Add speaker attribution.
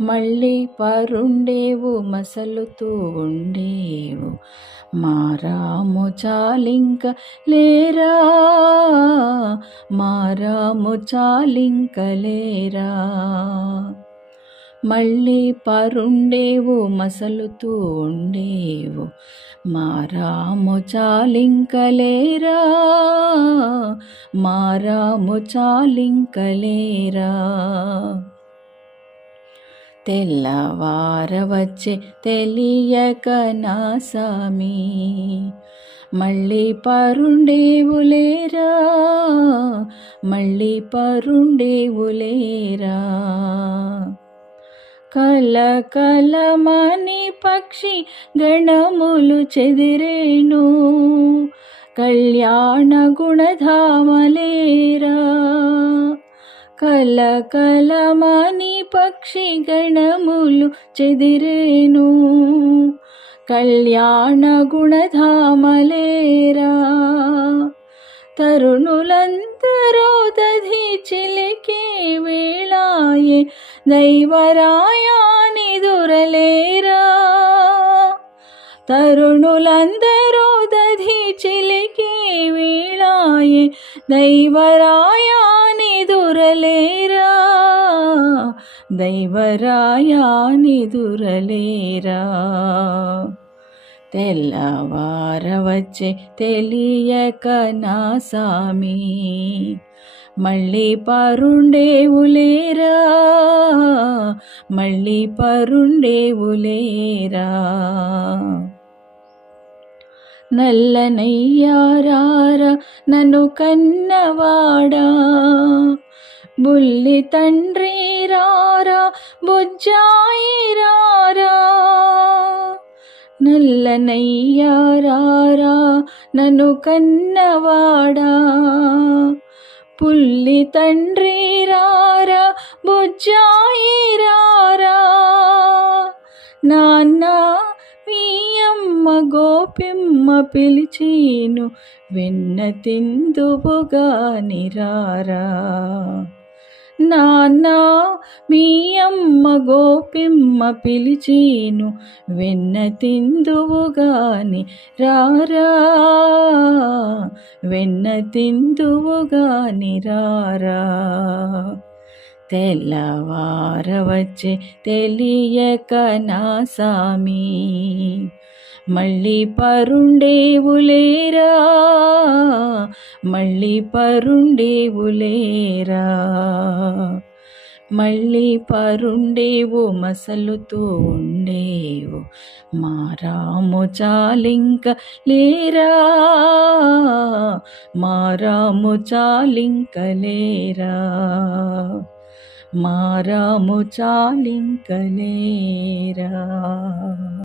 Speaker 1: మళ్ళీ పరుండేవు మసలుతూ ఉండేవు. మారాము చాలింక లేరా? మారాము చాలింక లేరా? మళ్ళీ పరుండేవు మసలుతూ ఉండేవు. మారాము చాలింకలేరా మారాము చాలింకలేరా తెల్లవారవచ్చే తెలియక నా సామి. మళ్ళీ పరుండేవులేరా మళ్ళీ పరుండేవులేరా కల కలమని పక్షి గణములు చెదిరేను కళ్యాణ గుణధామలేరా. కల కలమని పక్షి గణములు చెదిరేను. కళ్యాణ గుణధామలేరా. తరుణులందరూ దధి చిలికే వేళాయే దైవరాయాని దురలేరా. తరుణులందరూ దధి చిలికే వేళాయే దైవరాయా దురలేరా? దైవరాయాని దురలేరా తెల్లవారవచ్చే తెలియక నా సామి మళ్ళీ పరుండేవులేరా మళ్ళీ పరుండేవులేరా నల్లనయ్యారారా నన్ను కన్నవాడా? బుల్లి తండ్రి రారా బుజ్జాయి రారా. నల్లనయ్యారారా నన్ను కన్నవాడా. పుల్లి తండ్రి రారా బుజ్జాయి రారా. నాన్న అమ్మ గోపిమ్మ పిలిచీను వెన్న తిందువుగా నిరారా నాన్నా మీ అమ్మ గోపిమ్మ పిలిచీను వెన్న తిందువుగాని రారా. వెన్న తిందువుగాని రారా. తెల్లవారవచ్చే తెలియక నా సామీ. మళ్ళీ పరుండేవులేరా? మళ్ళీ పరుండేవులేరా? మళ్ళీ పరుండేవు మసలుతూ ఉండేవు. మారాము చాలింక లేరా? మారాము చాలింక లేరా? మారాము చాలింక లేరా?